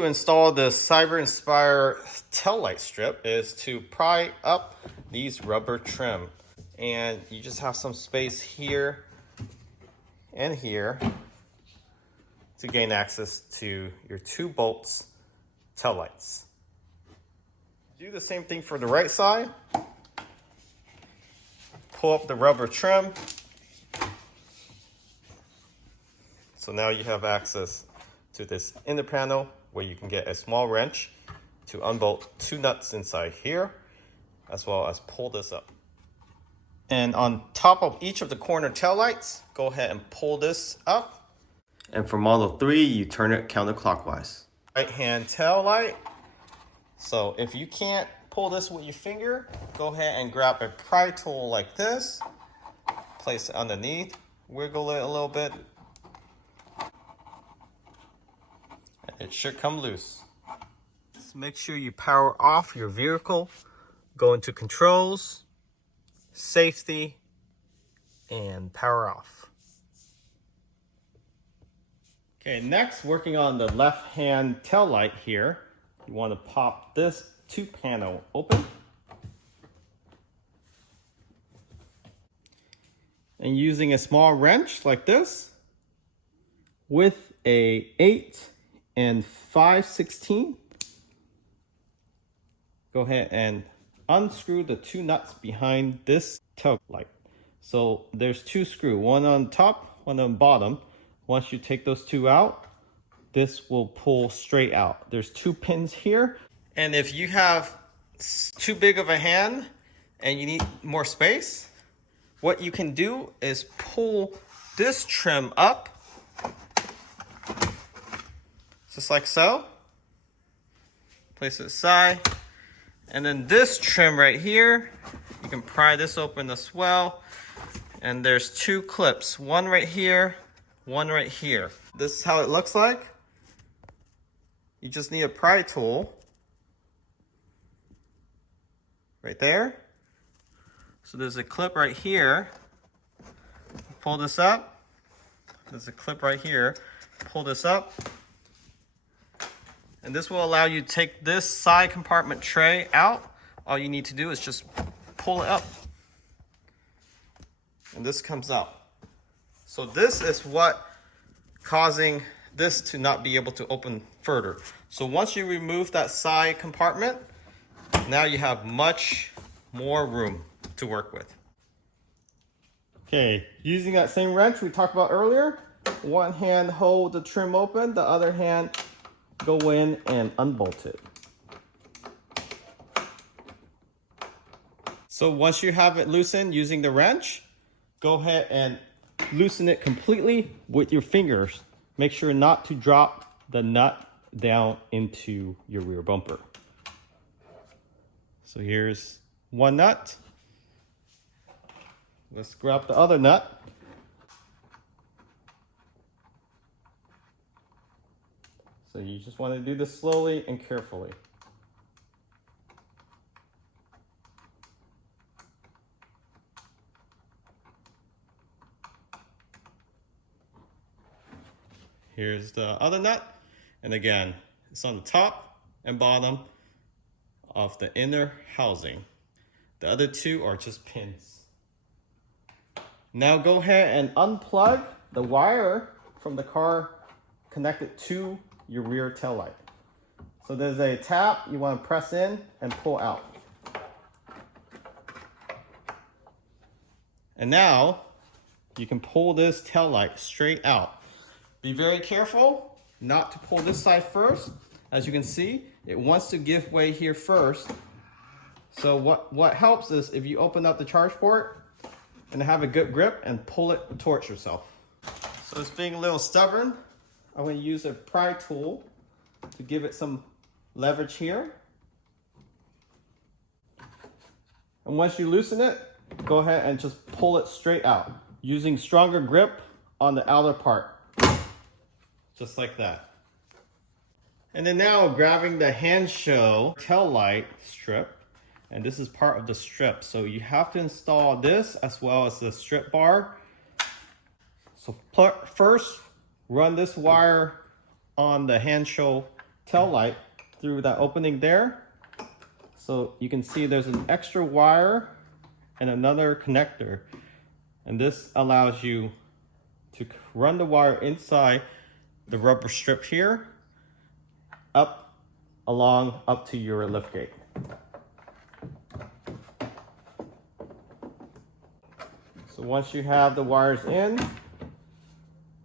To install the Cyber Inspire tail light strip is to pry up these rubber trim, and you just have some space here and here to gain access to your 2 bolts tail lights. Do the same thing for the right side. Pull up the rubber trim. So now you have access to this inner panel where you can get a small wrench to unbolt 2 nuts inside here, as well as pull this up. And on top of each of the corner tail lights, go ahead and pull this up. And for model 3, you turn it counterclockwise. Right hand tail light. So if you can't pull this with your finger, go ahead and grab a pry tool like this, place it underneath, wiggle it a little bit, it should come loose. Just make sure you power off your vehicle. Go into controls, safety, and power off. Okay, next, working on the left hand tail light here, you want to pop this 2 panel open. And using a small wrench like this with a 8 and 5/16, go ahead and unscrew the 2 nuts behind this tail light. So there's 2 screws, one on top, one on bottom. Once you take those 2 out, this will pull straight out. There's 2 pins here. And if you have too big of a hand and you need more space, what you can do is pull this trim up, just like so. Place it aside. And then this trim right here, you can pry this open as well. And there's 2 clips, one right here, one right here. This is how it looks like. You just need a pry tool right there. So there's a clip right here. Pull this up. There's a clip right here. Pull this up. And this will allow you to take this side compartment tray out. All you need to do is just pull it up. And this comes out. So this is what causing this to not be able to open further. So once you remove that side compartment, now you have much more room to work with. Okay, using that same wrench we talked about earlier, one hand hold the trim open, the other hand go in and unbolt it. So once you have it loosened using the wrench, go ahead and loosen it completely with your fingers. Make sure not to drop the nut down into your rear bumper. So here's one nut. Let's grab the other nut. So you just want to do this slowly and carefully. Here's the other nut. And again, it's on the top and bottom of the inner housing. The other 2 are just pins. Now go ahead and unplug the wire from the car connected to your rear tail light. So there's a tap you want to press in and pull out. And now you can pull this tail light straight out. Be very careful not to pull this side first. As you can see, it wants to give way here first. So what helps is if you open up the charge port and have a good grip and pull it towards yourself. So it's being a little stubborn. I'm going to use a pry tool to give it some leverage here. And once you loosen it, go ahead and just pull it straight out using stronger grip on the outer part. Just like that. And then now grabbing the Hansshow tail light strip, and this is part of the strip. So you have to install this as well as the strip bar. So first, run this wire on the Hansshow tail light through that opening there. So you can see there's an extra wire and another connector. And this allows you to run the wire inside the rubber strip here, up to your liftgate. So once you have the wires in,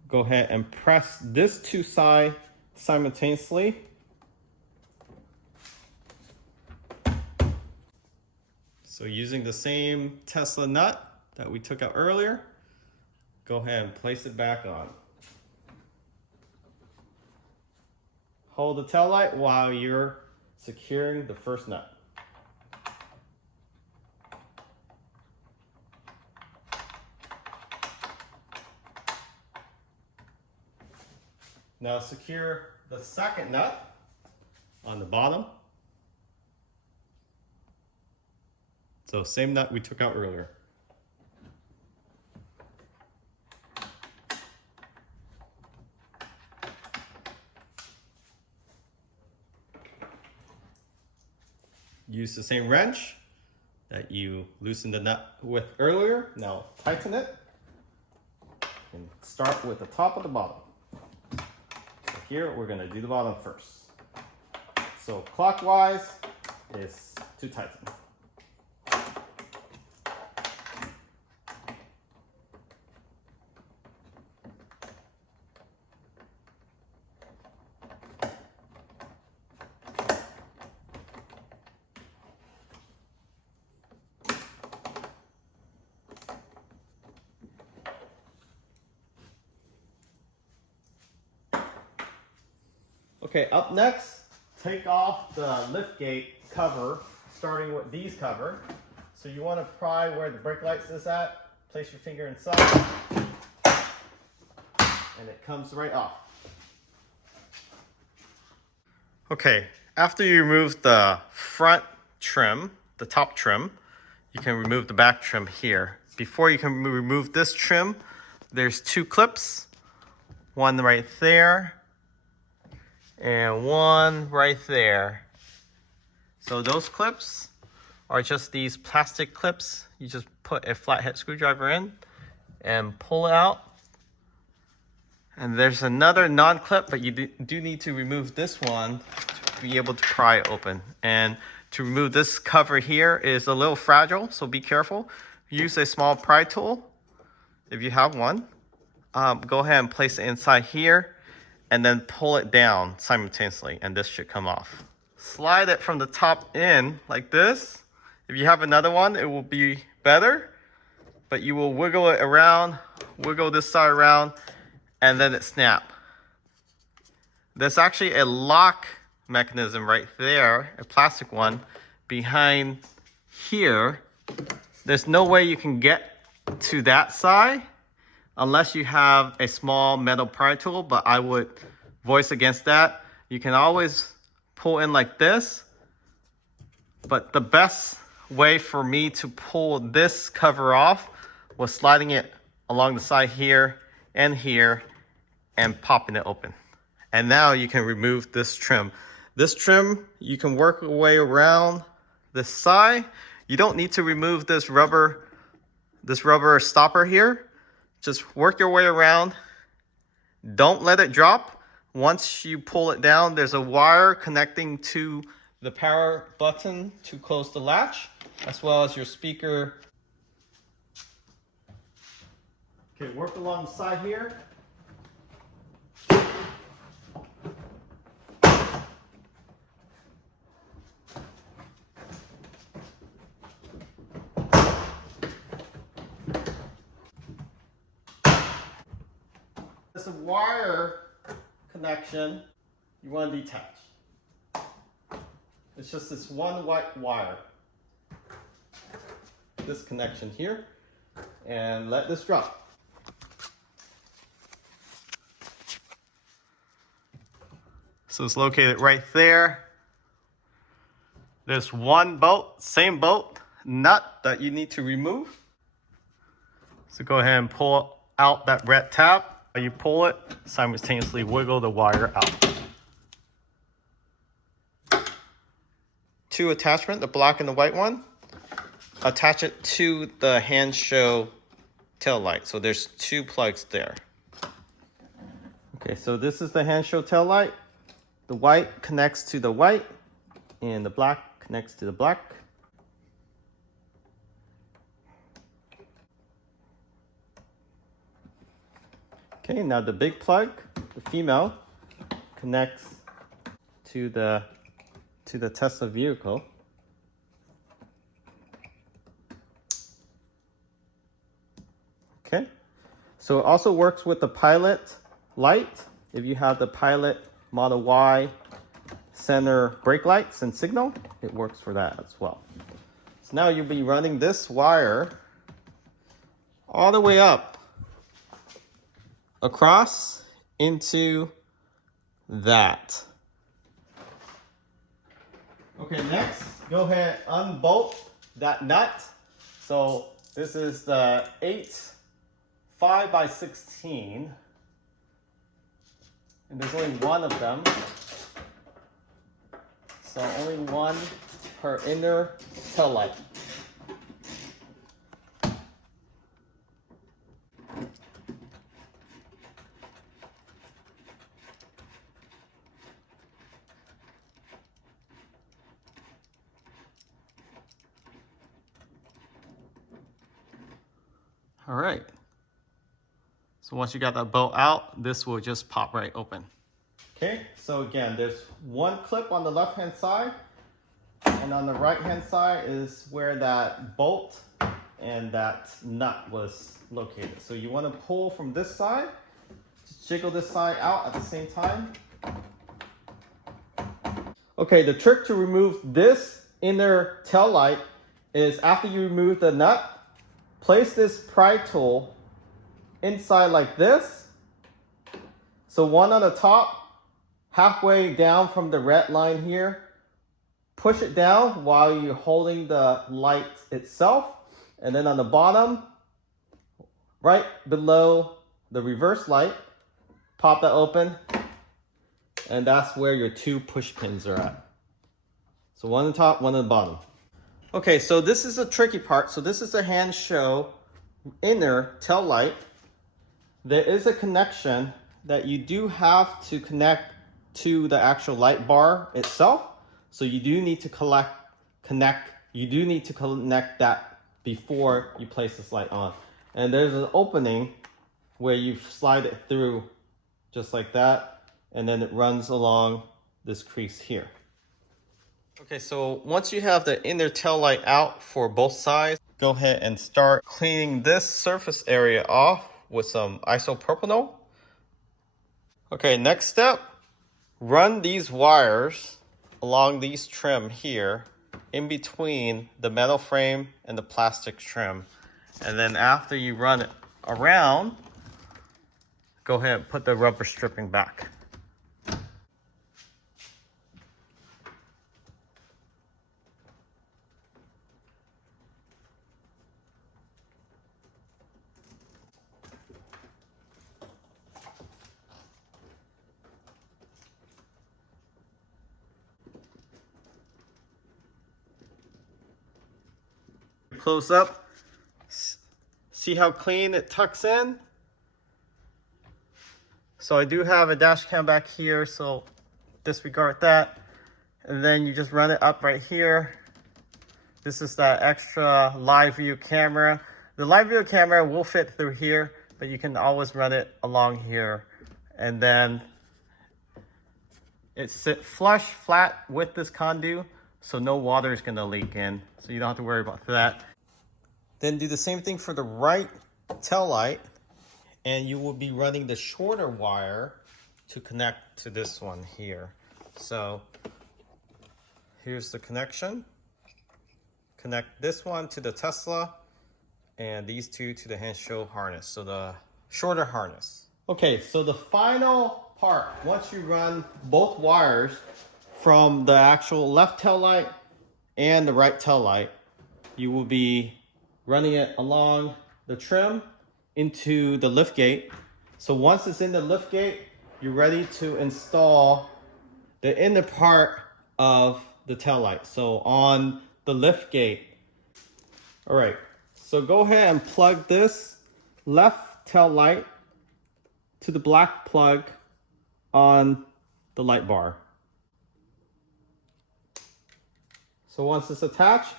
go ahead and press this two sides simultaneously. So using the same Tesla nut that we took out earlier, go ahead and place it back on. Hold the tail light while you're securing the first nut. Now secure the second nut on the bottom. So same nut we took out earlier. Use the same wrench that you loosened the nut with earlier. Now tighten it and start with the top of the bottom. So here we're going to do the bottom first. So clockwise is to tighten. Okay, up next, take off the liftgate cover, starting with these cover. So you want to pry where the brake lights is at, place your finger inside, and it comes right off. Okay, after you remove the front trim, the top trim, you can remove the back trim here. Before you can remove this trim, there's two clips, one right there, and one right there. So those clips are just these plastic clips. You just put a flathead screwdriver in and pull it out. And there's another non-clip, but you do need to remove this one to be able to pry it open. And to remove this cover here is a little fragile, so be careful. Use a small pry tool if you have one. Go ahead and place it inside here and then pull it down simultaneously, and this should come off. Slide it from the top in like this. If you have another one, it will be better, but you will wiggle it around, wiggle this side around, and then it snap. There's actually a lock mechanism right there, a plastic one, behind here. There's no way you can get to that side unless you have a small metal pry tool, but I would voice against that. You can always pull in like this, but the best way for me to pull this cover off was sliding it along the side here and popping it open. And now you can remove this trim. This trim, you can work your way around this side. You don't need to remove this rubber stopper here. Just work your way around. Don't let it drop. Once you pull it down, there's a wire connecting to the power button to close the latch, as well as your speaker. Okay, work along the side here. There's a wire connection you want to detach. It's just this one white wire. This connection here, and let this drop. So it's located right there. There's one bolt, same bolt, nut that you need to remove. So go ahead and pull out that red tab. You pull it, simultaneously wiggle the wire out. two attachments, the black and the white one. Attach it to the Hansshow tail light. So there's two plugs there. Okay, so this is the Hansshow tail light. The white connects to the white and the black connects to the black. Okay, now the big plug, the female, connects to the Tesla vehicle. Okay, so it also works with the pilot light. If you have the pilot Model Y center brake lights and signal, it works for that as well. So now you'll be running this wire all the way up across into that. Okay, next, go ahead and unbolt that nut. So this is the 5x16, and there's only one of them. So only one per inner tail light. All right. So once you got that bolt out, this will just pop right open. Okay, so again, there's one clip on the left-hand side, and on the right-hand side is where that bolt and that nut was located. So you want to pull from this side, just jiggle this side out at the same time. Okay, the trick to remove this inner tail light is after you remove the nut, place this pry tool inside like this. So one on the top, halfway down from the red line here. Push it down while you're holding the light itself. And then on the bottom, right below the reverse light, pop that open. And that's where your two push pins are at. So one on the top, one on the bottom. Okay, so this is the tricky part. So this is the Hansshow inner tail light. There is a connection that you do have to connect to the actual light bar itself. So you do need to connect that before you place this light on. And there's an opening where you slide it through just like that, and then it runs along this crease here. Okay, so once you have the inner tail light out for both sides, go ahead and start cleaning this surface area off with some isopropanol. Okay, next step, run these wires along these trim here in between the metal frame and the plastic trim. And then after you run it around, go ahead and put the rubber stripping back. Close up, see how clean it tucks in. So I do have a dash cam back here, so disregard that. And then you just run it up right here. This is that extra live view camera. The live view camera will fit through here, but you can always run it along here. And then it sits flush, flat with this conduit, so no water is gonna leak in. So you don't have to worry about that. Then do the same thing for the right tail light, and you will be running the shorter wire to connect to this one here. So here's the connection. Connect this one to the Tesla and these two to the Hansshow harness, so the shorter harness. Okay, so the final part, once you run both wires from the actual left tail light and the right tail light, you will be running it along the trim into the liftgate. So once it's in the liftgate, you're ready to install the inner part of the tail light. So on the lift gate. All right, so go ahead and plug this left tail light to the black plug on the light bar. So once it's attached,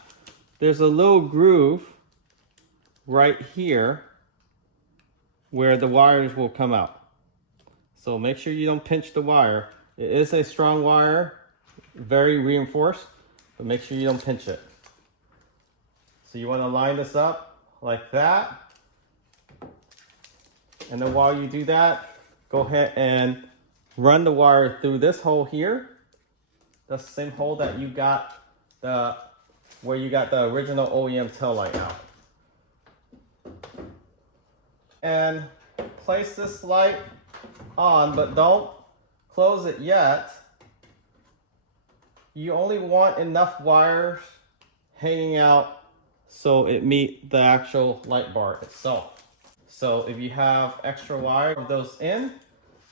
there's a little groove right here where the wires will come out. So make sure you don't pinch the wire. It is a strong wire, very reinforced, but make sure you don't pinch it. So you want to line this up like that. And then while you do that, go ahead and run the wire through this hole here. That's the same hole that you got where you got the original OEM tail light out. And place this light on, but don't close it yet. You only want enough wires hanging out so it meets the actual light bar itself. So if you have extra wire of those in,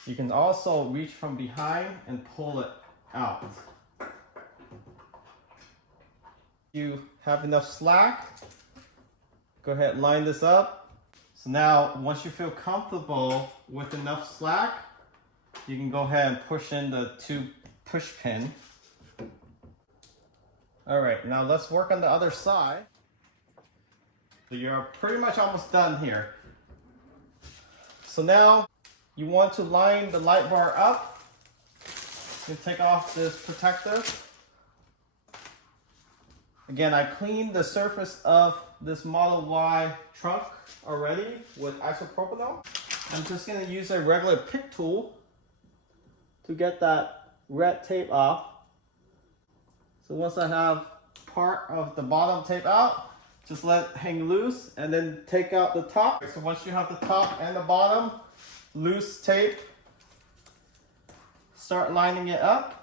you can also reach from behind and pull it out. You have enough slack, go ahead and line this up. So now, once you feel comfortable with enough slack, you can go ahead and push in the 2 push pin. All right, now let's work on the other side. So you're pretty much almost done here. So now you want to line the light bar up. You take off this protector. Again, I cleaned the surface of this Model Y trunk already with isopropyl. I'm just going to use a regular pick tool to get that red tape off. So once I have part of the bottom tape out, just let it hang loose and then take out the top. So once you have the top and the bottom loose tape, start lining it up.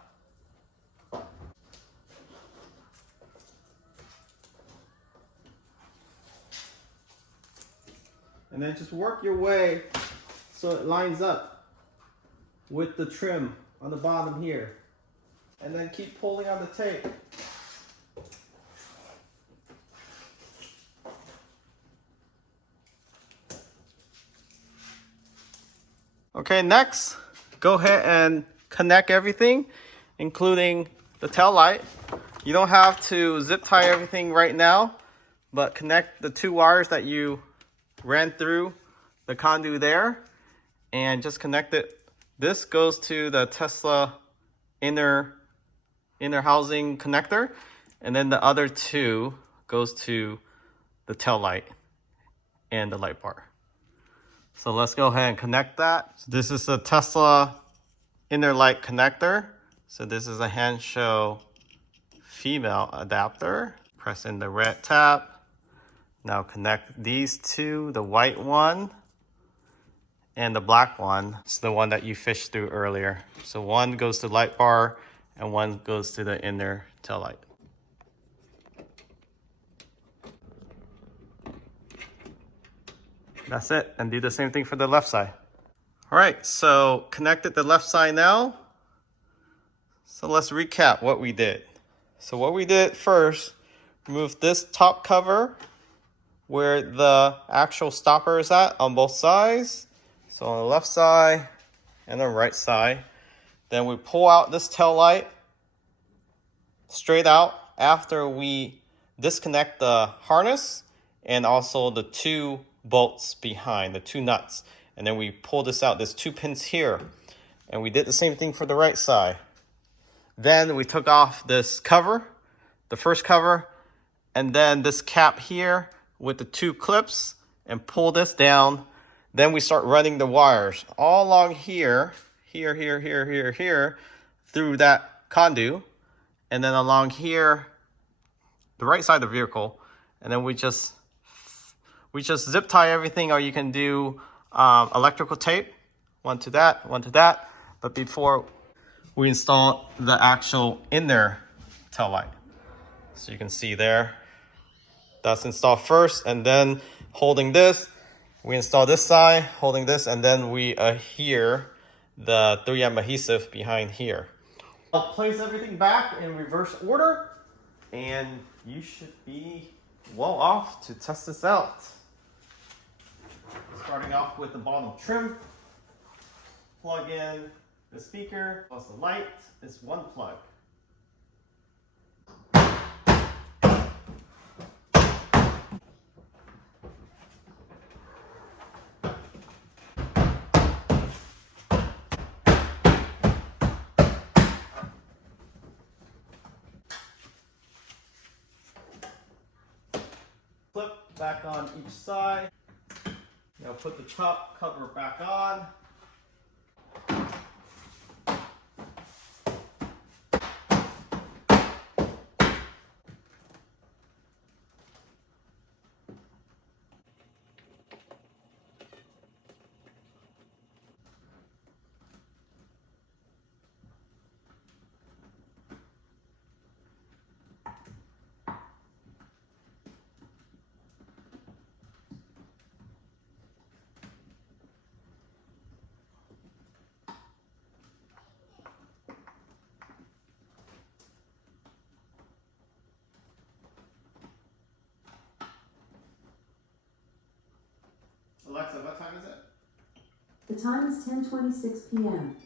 And then just work your way so it lines up with the trim on the bottom here. And then keep pulling on the tape. Okay, next, go ahead and connect everything, including the tail light. You don't have to zip tie everything right now, but connect the 2 wires that you ran through the conduit there and just connect it. This goes to the Tesla inner housing connector, and then the other 2 goes to the tail light and the light bar. So let's go ahead and connect that. So this is a Tesla inner light connector. So this is a Hansshow female adapter. Press in the red tab. Now connect these 2, the white one and the black one. It's the one that you fished through earlier. So one goes to light bar and one goes to the inner tail light. That's it, and do the same thing for the left side. All right, so connected the left side now. So let's recap what we did. So what we did first, remove this top cover where the actual stopper is at on both sides. So on the left side and the right side. Then we pull out this tail light straight out after we disconnect the harness and also the 2 bolts behind, the 2 nuts. And then we pull this out. There's 2 pins here. And we did the same thing for the right side. Then we took off this cover, the first cover, and then this cap here with the 2 clips and pull this down. Then we start running the wires all along here, through that conduit, and then along here, the right side of the vehicle. And then we just zip tie everything, or you can do electrical tape, one to that, one to that. But before we install the actual inner tail light. So you can see there, that's installed first, and then holding this, we install this side, holding this, and then we adhere the 3M adhesive behind here. I'll place everything back in reverse order, and you should be well off to test this out. Starting off with the bottom trim, plug in the speaker plus the light. It's one plug. Clip back on each side. Now put the top cover back on. Alexa, what time is it? The time is 10:26 p.m.